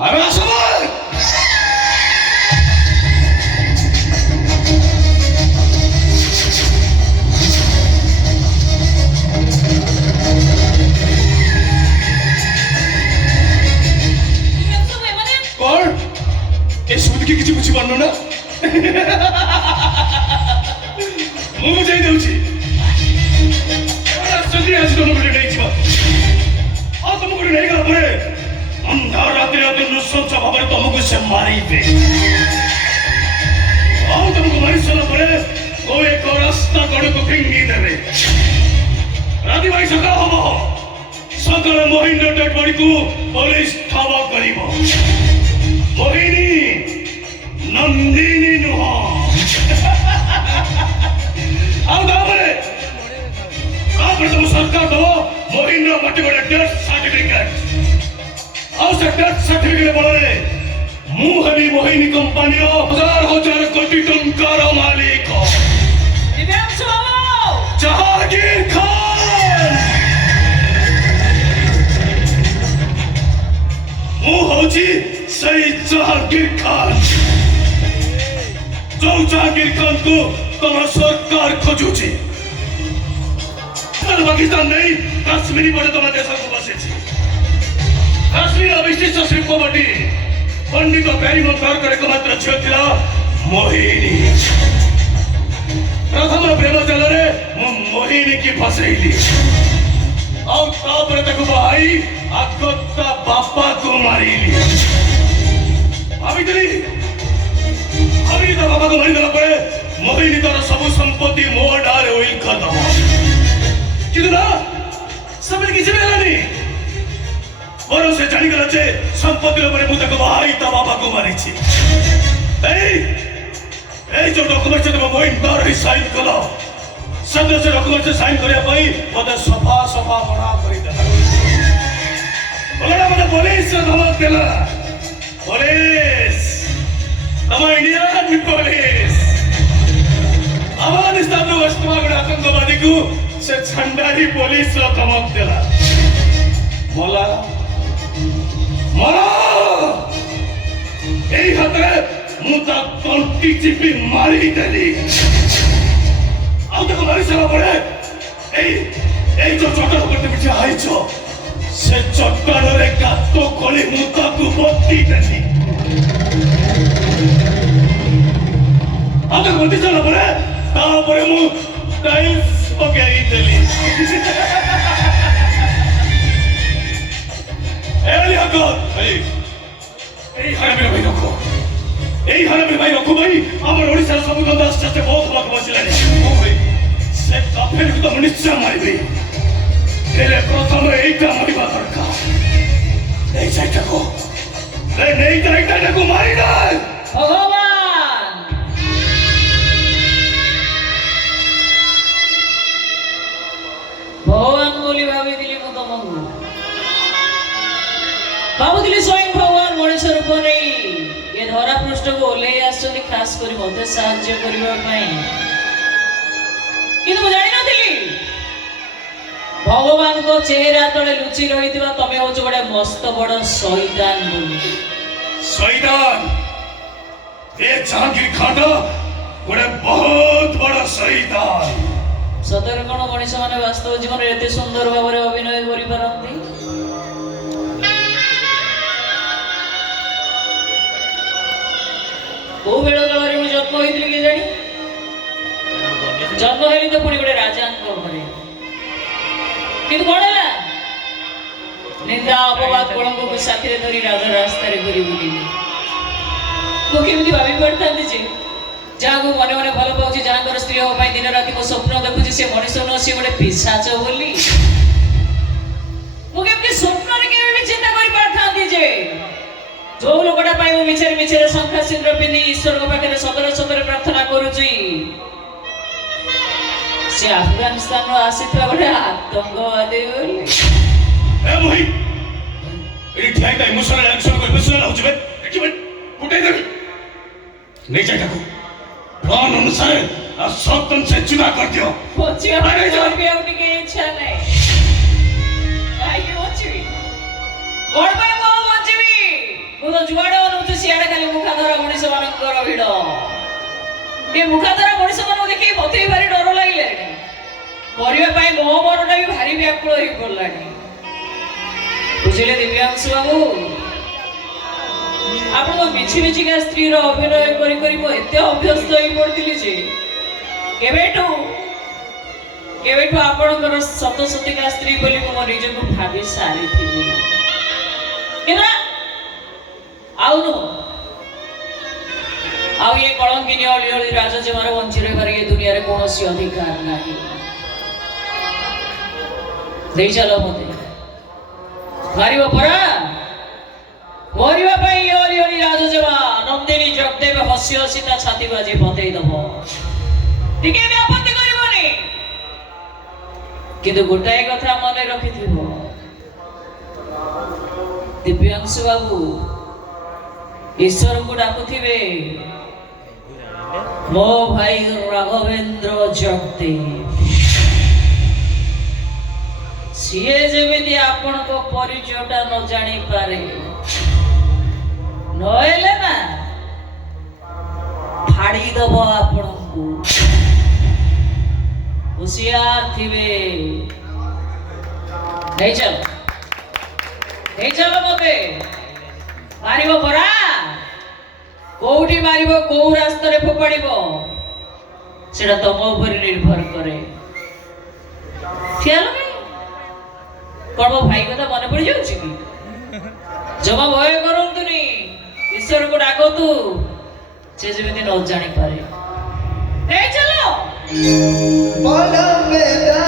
আমি অসময় কর এসব দিকে কিছু বুঝিপারনো না ମୁଁ ବୁଝାଇ ଦେଉଛି ଆସୁଛନ୍ତି ଆଜି ତମ ଗୋଟେ ନେଇଯିବ ଆଉ ତମ ଗୋଟେ ନେଇଗଲା ପରେ ଅନ୍ଧାର ରାତିରେ ଅତି ନୃଶଂସ ଭାବରେ ତମକୁ ସେ ମାରିବେ ଆଉ ତମକୁ ମାରି ସାରିଲା ପରେ କୋଉ ଏକ ରାସ୍ତା କଡ଼କୁ ଫିଙ୍ଗି ଦେବେ ରାତି ଭାଇ ସକାଳ ହବ ସକାଳେ ମୋହିନୀର ଡେଡ୍ ବଡିକୁ ପୋଲିସ ଠାବ କରିବ ମୋହିନୀ ନନ୍ଦିନୀ ନୁହଁ ଆଉ ତାପରେ ତମ ସରକାର ଦବ ମୋହିନୀର ଗୋଟିଏ ଗୋଟେ ଡେଥ୍ ସାର୍ଟିଫିକେଟ ଆଉ ସେ ଡେଥ୍ ସାର୍ଟିଫିକେଟ ବଳରେ ମୁଁ ହେବି ମୋହିନୀ କମ୍ପାନୀର ହଜାର ହଜାର କୋଟି ଟଙ୍କାର ମାଲିକ ଜାହାଙ୍ଗୀର ଖାନ ମୁଁ ହଉଛି ସେଇ ଜାହାଙ୍ଗୀର ଖାନ ଯୋଉ ଜାହାଙ୍ଗୀର ଖାନକୁ ତମ ସରକାର ଖୋଜୁଛି ପାକିସ୍ତାନ ନେଇ କାଶ୍ମୀର ପଟେ ତମ ଦେଶକୁ ବସିଛି କାଶ୍ମୀର ବିଶିଷ୍ଟ ଶିଳ୍ପପତି ପଣ୍ଡିତ ପ୍ୟାରୀମୋହନଙ୍କର ଏକମାତ୍ର ଝିଅ ଥିଲା ମୋହିନୀ ପ୍ରଥମ ପ୍ରେମ ଜାଲରେ ମୁଁ ମୋହିନୀକି ଫସେଇଲି ଆଉ ତାପରେ ତାକୁ ବାହାଇ ଆଗ ତା ବାପାକୁ ମାରିଲି ଭାବିଥିଲି ତା ବାପାକୁ ମାରିଦେଲା ପରେ ମୋହିନୀ ତାର ସବୁ ସମ୍ପତ୍ତି ମୋ ନାଁରେ ଉଇଲ୍ କରିଦବ କିନ୍ତୁ ନା ସେମିତି କିଛି ବି ହେଲାନି ବରଂ ସେ ଜାଣିଗଲା ଯେ ସମ୍ପତ୍ତି ଉପରେ ମୁଁ ତାକୁ ବାହାଇ ତା ବାପାକୁ ମାରିଛି ଏଇ ଯୋଉ ଡକୁମେଣ୍ଟ ତମ ମୋହିନୀ ନାଁରେ ସାଇନ୍ କଲ ସେଦିନ ସେ ଡକୁମେଣ୍ଟ ସାଇନ୍ କରିବା ପାଇଁ ମତେ ସଫା ସଫା ମନା କରିଦେଲା ମତେ ପୋଲିସର ଧମକ ଦେଲା ପୋଲିସ ତମ ଇଣ୍ଡିଆନ ପୋଲିସ ଆଫଗାନିସ୍ତାନରୁ ଆସିଥିବା ଗୋଟେ ଆତଙ୍କବାଦୀକୁ ସେ ଛଣ୍ଡାରୀ ପୋଲିସର ଧମକ ଦେଲା ମଲା ମଲା ଏଇ ହାତରେ ମୁଁ ତା ତଣ୍ଟି ଚିପି ମାରିଦେଲି ଆଉ ତାକୁ ମାରି ସାରିଲା ପରେ ଏଇ ଯୋଉ ଚଟାଣ ଉପରେ ତମେ ଠିଆ ହେଇଛ ସେ ଚଟାଣରେ ଗାତ ଖୋଳି ମୁଁ ତାକୁ ପୋତି ଦେଲି ଆଉ ତାକୁ ପୋତି ସାରିଲା ପରେ ତାପରେ ମୁଁ ଟାଇଲ୍ସ ପକେଇଦେଲି এই হারামির ভাই রক্ষো এই হারামির ভাই রক্ষো ভাই আমার ওড়িশার ସବୁ ଗନ୍ଧ ଆସ୍ତେ ଆସ୍ତେ ବହୁତ ହବାକୁ ବସିଲାଣି ସେ କାଫେରକୁ ତ ମୁଁ ନିଶ୍ଚୟ ମାରିବି ହେଲେ ପ୍ରଥମେ ଏଇଟା ମରିବା ଦରକାର ଏଇ ସେଇଟାକୁ ମାରିଦେ ଭଗବାନ ବୋଲି ଭାବିଥିଲି ମୁଁ ତମକୁ ଭାବୁଥିଲି ସ୍ୱୟଂ ଭଗବାନ ମଣିଷ ରୂପ ନେଇ ଏ ଧରା ପୃଷ୍ଠକୁ ଓହ୍ଲେଇ ଆସିଛନ୍ତି ଖାସ କରି ମତେ ସାହାଯ୍ୟ କରିବା ପାଇଁ କିନ୍ତୁ ମୁଁ ଜାଣିନଥିଲି ଭଗବାନଙ୍କ ଚେହେରା ତଳେ ଲୁଚି ରହିଥିବା ତମେ ହଉଛ ଗୋଟେ ମସ୍ତ ବଡ ଶୈତାନ ବୋଲି ଶୈତାନ ଏ ଜାହାଙ୍ଗୀର ଖାନ ଗୋଟେ ବହୁତ ବଡ ଶୈତାନ ସତରେ କଣ ମଣିଷ ମାନେ ବାସ୍ତବ ଜୀବନରେ ଏତେ ସୁନ୍ଦର ଭାବରେ ଅଭିନୟ କରିପାରନ୍ତି କୋଉ ବେଳ କାଳରେ ମୁଁ ଜନ୍ମ ହେଇଥିଲି କି ଜାଣି ଜନ୍ମ ହେଲି ତ ପୁଣି ଗୋଟେ ରାଜାଙ୍କ ଘରେ କିନ୍ତୁ କଣ ହେଲା ନିନ୍ଦା ଅପବାଦ କଳଙ୍କକୁ ସାଥିରେ ଧରି ରାଜ ରାସ୍ତାରେ ଘୁରି ବୁଲିଲି ମୁଁ କେମିତି ଭାବି ପାରିଥାନ୍ତି ଯେ ଯାହାକୁ ମନେ ମନେ ଭଲ ପାଉଛି ଯାହାଙ୍କର ସ୍ତ୍ରୀ ହବା ପାଇଁ ଦିନ ରାତି ମୋ ସ୍ୱପ୍ନ ଦେଖୁଛି ସେ ମଣିଷ ନୁହଁ ସେ ଗୋଟେ ପିଶାଚ ବୋଲି ମୁଁ କେମିତି ସ୍ୱପ୍ନରେ କେବେ ବି ଚିନ୍ତା କରିପାରିଥାନ୍ତି ଯେ ଯୋଉ ଲୋକଟା ପାଇଁ ମୁଁ ମିଛରେ ମିଛରେ ଶଙ୍ଖା ସିନ୍ଦୁର ପିନ୍ଧି ଈଶ୍ୱରଙ୍କ ପାଖରେ ସଦର ସଦର ପ୍ରାର୍ଥନା କରୁଛି ସେ ଆଫଗାନିସ୍ତାନରୁ ଆସିଥିବା ଗୋଟେ ଆତଙ୍କବାଦୀ ବୋଲି ଏଠି ଠିଆ ହେଇଥାଏ ମୁଁ ଶୁଣା ହଉଛି ଫୁଟେଇ ଦେବି ନେଇ ଯାଇ ତାକୁ ପ୍ଲାନ୍ ଅନୁସାରେ ସତନ ସେ ଚୁନା କରିଦିଅ ପଚିବା ପାଇଁ ଆଉ ଟିକେ ଇଚ୍ଛା ନାହିଁ କାହିଁକି ବଞ୍ଚିବି କଣ ପାଇଁ ମୁଁ ବଞ୍ଚିବି ମୁଁ ତ ଭିଡ଼ ଏ ମୁଖା ଦ୍ୱାରା ମଣିଷମାନଙ୍କୁ ଦେଖି ମତେ ବି ଭାରି ଡର ଲାଗିଲାଣି। କରିବା ପାଇଁ ମୋ ମନଟା ବି ଭାରି ବ୍ୟାକୁଳ ହେଇ ପଡ଼ିଲାଣି। ବୁଝିଲେ ଦିବ୍ୟାଂଶୁ ବାବୁ, ଆପଣଙ୍କ ମିଛି ମିଛିକା ସ୍ତ୍ରୀର ଅଭିନୟ କରି କରି ମୁଁ ଏତେ ଅଭ୍ୟସ୍ତ ହେଇ ପଡ଼ିଥିଲି ଯେ କେବେଠୁ ଆପଣଙ୍କର ସତ ସତିକା ସ୍ତ୍ରୀ ବୋଲି ମୁଁ ମୋ ନିଜକୁ ଭାବି ସାରିଥିଲି। କିନ୍ତୁ ଆଉ ନୁହଁ, ଆଉ ଏ କଳଙ୍କିନୀ ଅଳି ଅଳି ରାଜଜେମାର ବଞ୍ଚି ରହିବାର ଏ ଦୁନିଆରେ କୌଣସି ଅଧିକାର ନାହିଁ। ଦେଇ ଚାଲ ମତେ, ମାରିବ ପରା, ମରିବା ପାଇଁ ଅଳି ଅଳି ରାଜଜେମା ନନ୍ଦିନୀ ଜଗଦେବ ହସି ହସି ତା ଛାତି ବାଜି ବତେଇ ଦବ, ଟିକେ ବି ଆପତ୍ତି କରିବନି। କିନ୍ତୁ ଗୋଟାଏ କଥା ମନେ ରଖିଥିବ ଦିବ୍ୟାଂଶୁ ବାବୁ, ଈଶ୍ୱରଙ୍କୁ ଡାକୁଥିବେ ମୋ ଭାଇ ରାଘବେନ୍ଦ୍ର ଜଗଦେବ, ସିଏ ଯେମିତି ଆପଣଙ୍କ ପରିଚୟଟା ନ ଜାଣିପାରେ, ନହେଲେ ନା ଫାଡ଼ିଦବ ଆପଣଙ୍କୁ। हुशियार थिबे। नहीं चलो मते मारिबो परा, कोउठी मारिबो, को रास्ता रे फोपाड़िबो सेटा तम ऊपर निर्भर करे। ख्याल नहीं कोन भाई कथा मन पड़ जाउछि कि जमा भय करंतुनी, ईश्वर को डाकतु, से जेमिति न जानि पारे। नहीं चलो बोलो बेटा